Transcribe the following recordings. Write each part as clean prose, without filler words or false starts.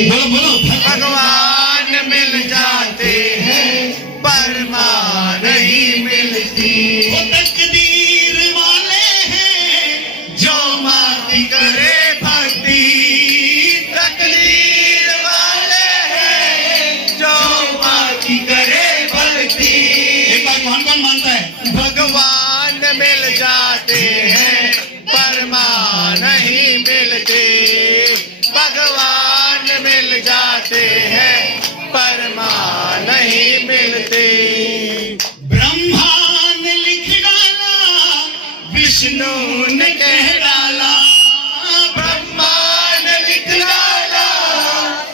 बोलो बोलो। भगवान मिल जाते हैं पर माँ नहीं मिलती। वो तकदीर वाले हैं जो माँ की करे भक्ति, तकदीर वाले हैं जो माँ की करे भक्ति। एक बार कौन कौन मानता है? भगवान मिल जाते हैं पर माँ नहीं मिलती। भगवान मिल जाते हैं पर माँ नहीं मिलती। ब्रह्मा ने लिख डाला, विष्णु ने कह डाला, ब्रह्मा ने लिख डाला,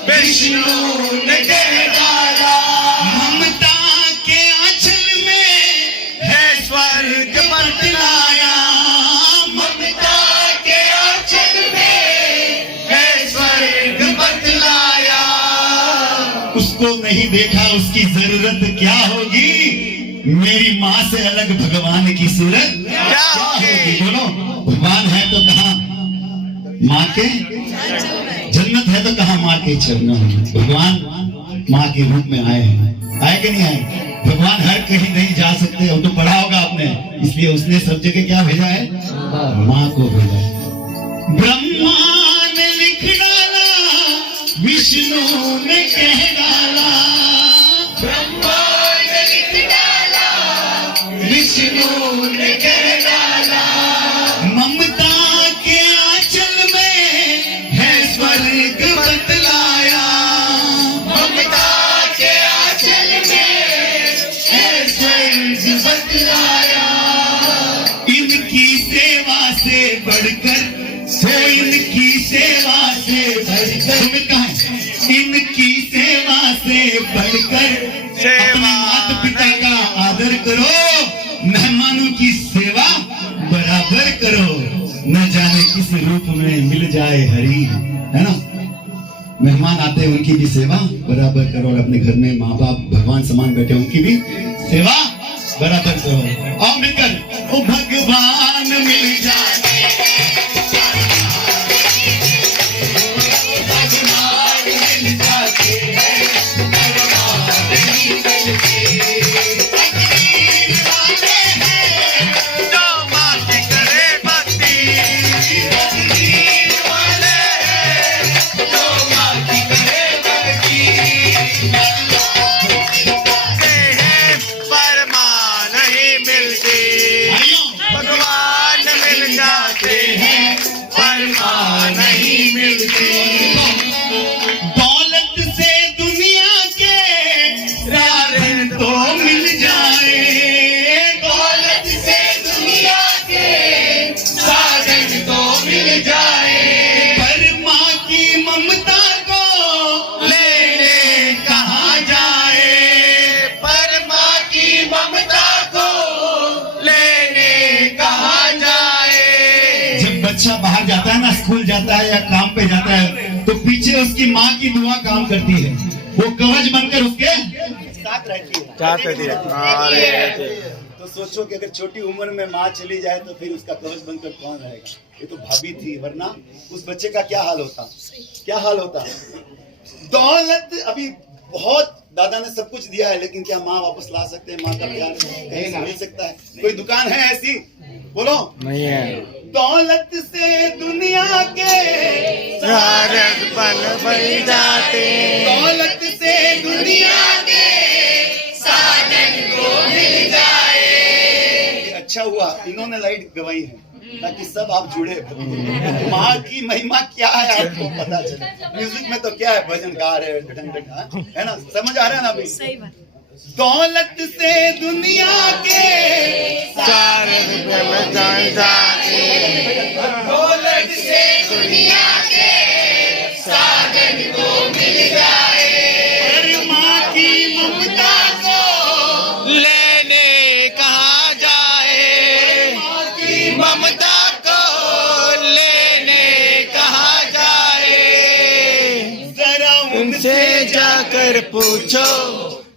विष्णु ने कह डाला। ममता के आंचल में है स्वर्ग बतलाया, ममता के आंचल में है स्वर्ग बतलाया। उसको नहीं देखा, उसकी जरूरत क्या होगी? मेरी माँ से अलग भगवान की सूरत क्या होगी? बोलो। भगवान है तो कहाँ माँ के जन्नत है, तो कहाँ माँ के चरणों में। भगवान माँ के रूप में आए हैं, आए कि नहीं आए? भगवान हर कहीं नहीं जा सकते, वो तो पढ़ा होगा आपने, इसलिए उसने सब जगह क्या भेजा है? माँ को भेजा है। ब्रह्मा ने लिख डाला, विष्णु ने कह डाला, ब्रह्मा ने लिख डाला, विष्णु ने कह डाला। ममता के आंचल में है स्वर्ग बतलाया, ममता के आंचल में है स्वर्ग बतलाया। इनकी सेवा से बढ़कर, इनकी सेवा से बढ़कर, तुम्हें कहा है? इनकी सेवा से बढ़कर अपने माता पिता का आदर करो, मेहमानों की सेवा बराबर करो, न जाने किस रूप में मिल जाए हरि, है ना? मेहमान आते हैं, उनकी भी सेवा बराबर करो, और अपने घर में माँ बाप भगवान समान बैठे, उनकी भी सेवा बराबर करो। और मिलकर ओ भगवान मिल जाए, भगवान मिल जाते हैं, भगवान नहीं मिलते। तकदीर वाले हैं जो माँ की करे भक्ति, तकदीर वाले हैं जो माँ की करे भक्ति। जाते हैं पर माँ नहीं मिलती। भगवान मिल जाते हैं पर माँ नहीं मिलती। दौलत से दुनिया के साधन तो मिल जाए, दौलत से दुनिया के साधन तो मिल जाए, पर माँ की ममता को लेने कहाँ जाए। पर माँ की ममता को लेने कहाँ जाए। जब बच्चा बाहर जाता है ना, स्कूल जाता है या काम पे जाता है, तो पीछे उसकी माँ की दुआ काम करती है, वो कवच बनकर उसके साथ रहती है। तो सोचो कि अगर छोटी उम्र में माँ चली जाए तो फिर उसका कवच बनकर कौन रहेगा? ये तो भाभी थी, वरना उस बच्चे का क्या हाल होता? क्या हाल होता? दौलत अभी बहुत, दादा ने सब कुछ दिया है, लेकिन क्या माँ वापस ला सकते हैं? माँ का प्यार कहीं से मिल सकता है? कोई दुकान है ऐसी? बोलो नहीं है। दौलत से दुनिया के सारे बन जाते, दौलत से दुनिया के साधन को मिल जाए। अच्छा हुआ इन्होंने लाइट गवाई है, ताकि सब आप जुड़े। माँ की महिमा क्या है आपको पता चले। म्यूजिक में तो क्या है, भजन गा रहे हैं, ढंग ढंग, है ना? समझ आ रहा है ना अभी? सही बात। दौलत से दुनिया के सारे बन जाते, दौलत से दुनिया के साधन को मिल जाए। पर माँ की ममता को लेने कहाँ जाए। माँ की ममता को लेने कहाँ जाए। जरा उनसे जाकर पूछो,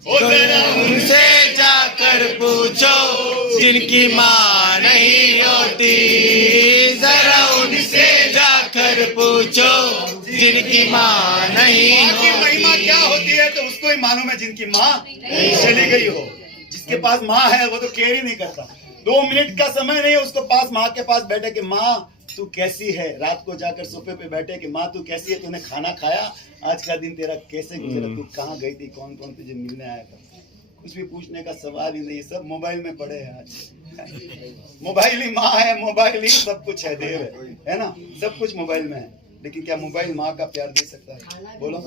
जरा उनसे जाकर पूछो, जिनकी माँ नहीं होती। जरा उनसे जाकर पूछो, जिनकी माँ नहीं माँ की होती। महिमा क्या होती है तो उसको ही मालूम है जिनकी माँ चली गई हो। जिसके पास माँ है वो तो केयर ही नहीं करता। 2 मिनट का समय नहीं है उसको पास माँ के पास बैठे कि माँ तू कैसी है, रात को जाकर सोफे पे बैठे कि माँ तू कैसी है, तूने खाना खाया, आज का दिन तेरा कैसे गुजरा, तू कहाँ गई थी, कौन कौन तुझे मिलने आया था। कुछ भी पूछने का सवाल ही नहीं, सब मोबाइल में पड़े हैं आज। मोबाइल ही माँ है, मोबाइल ही सब कुछ है, देव है ना, सब कुछ मोबाइल में है। लेकिन क्या मोबाइल माँ का प्यार दे सकता है? बोलो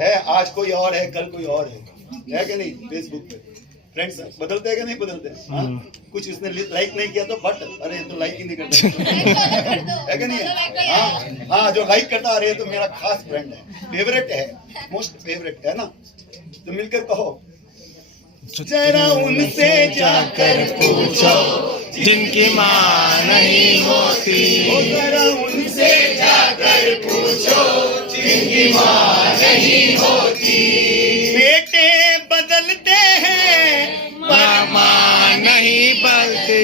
है। आज कोई और है, कल कोई और है कि नहीं? फेसबुक पे फ्रेंड्स बदलते हैं कि नहीं बदलते? हाँ कुछ उसने लाइक नहीं किया तो बट अरे तो लाइक ही नहीं करता है कि नहीं है? हाँ हाँ जो लाइक करता अरे तो मेरा खास फ्रेंड है, फेवरेट है, मोस्ट फेवरेट है ना। तो मिलकर कहो जरा उनसे जाकर पूछो जिनकी माँ नहीं होती। जरा उनसे जाकर पूछो जिनकी माँ नहीं होती। बेटे बदलते हैं पर माँ नहीं बदलती।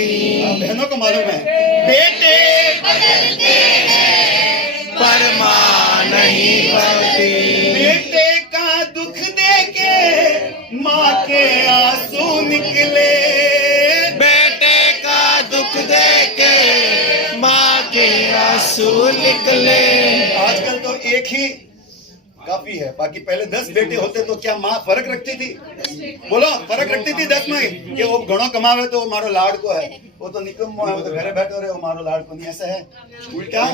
बहनों को मालूम है बेटे बदलते हैं पर माँ नहीं बदलती। बेटे का दुख देके माँ के आंसू निकले। बेटे का दुख देके माँ के आंसू निकले। आजकल तो एक ही काफी है, बाकी पहले 10 बेटे होते तो क्या माँ फर्क रखती थी? बोलो फर्क रखती थी 10 में कि वो घणो कमावे तो वो मारो लाड़को है, वो तो निकम्मो है, वो तो घरे बैठो रहे वो मारो लाड़को नहीं। ऐसा है उल्टा।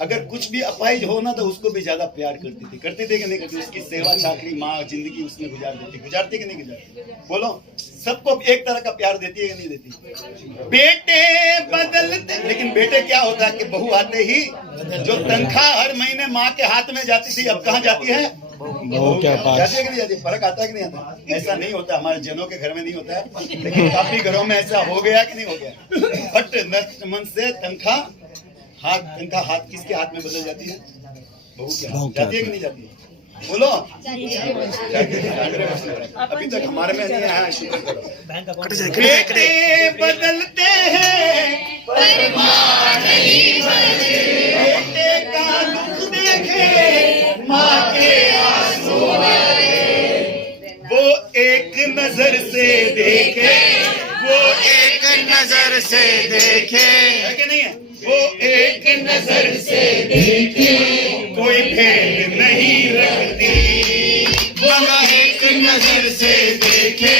अगर कुछ भी अपाहिज हो ना तो उसको भी ज्यादा प्यार करती थी कि नहीं करती? उसकी सेवा चाकरी माँ जिंदगी उसमें गुजारती कि नहीं गुजारती? बोलो सबको एक तरह का प्यार देती है कि नहीं देती? बेटे बदलते, लेकिन बेटे क्या होता है कि बहू आते ही जो तनख्वाह हर महीने माँ के हाथ में जाती थी अब कहाँ जाती है? बहू के पास जाती है कि नहीं जाती? फर्क आता है कि नहीं आता? ऐसा नहीं होता, हमारे जनों के घर में नहीं होता है, लेकिन काफी घरों में ऐसा हो गया कि नहीं हो गया? बट नष्ट मन से तनख्वाह हाथ किसके हाथ में बदल जाती है? बहू के हाथ जाती है कि नहीं जाती है? बोलो अभी तक हमारे में नहीं आया, शुक्र करो। बेटे बदलते हैं पर माँ नहीं बदलती। बेटे का दुख देखे माँ के आंसू वो एक नजर से देखे, वो एक नजर से देखे है कि नहीं है? वो एक नजर से देखे कोई भेद नहीं रखती। वो एक नजर से देखे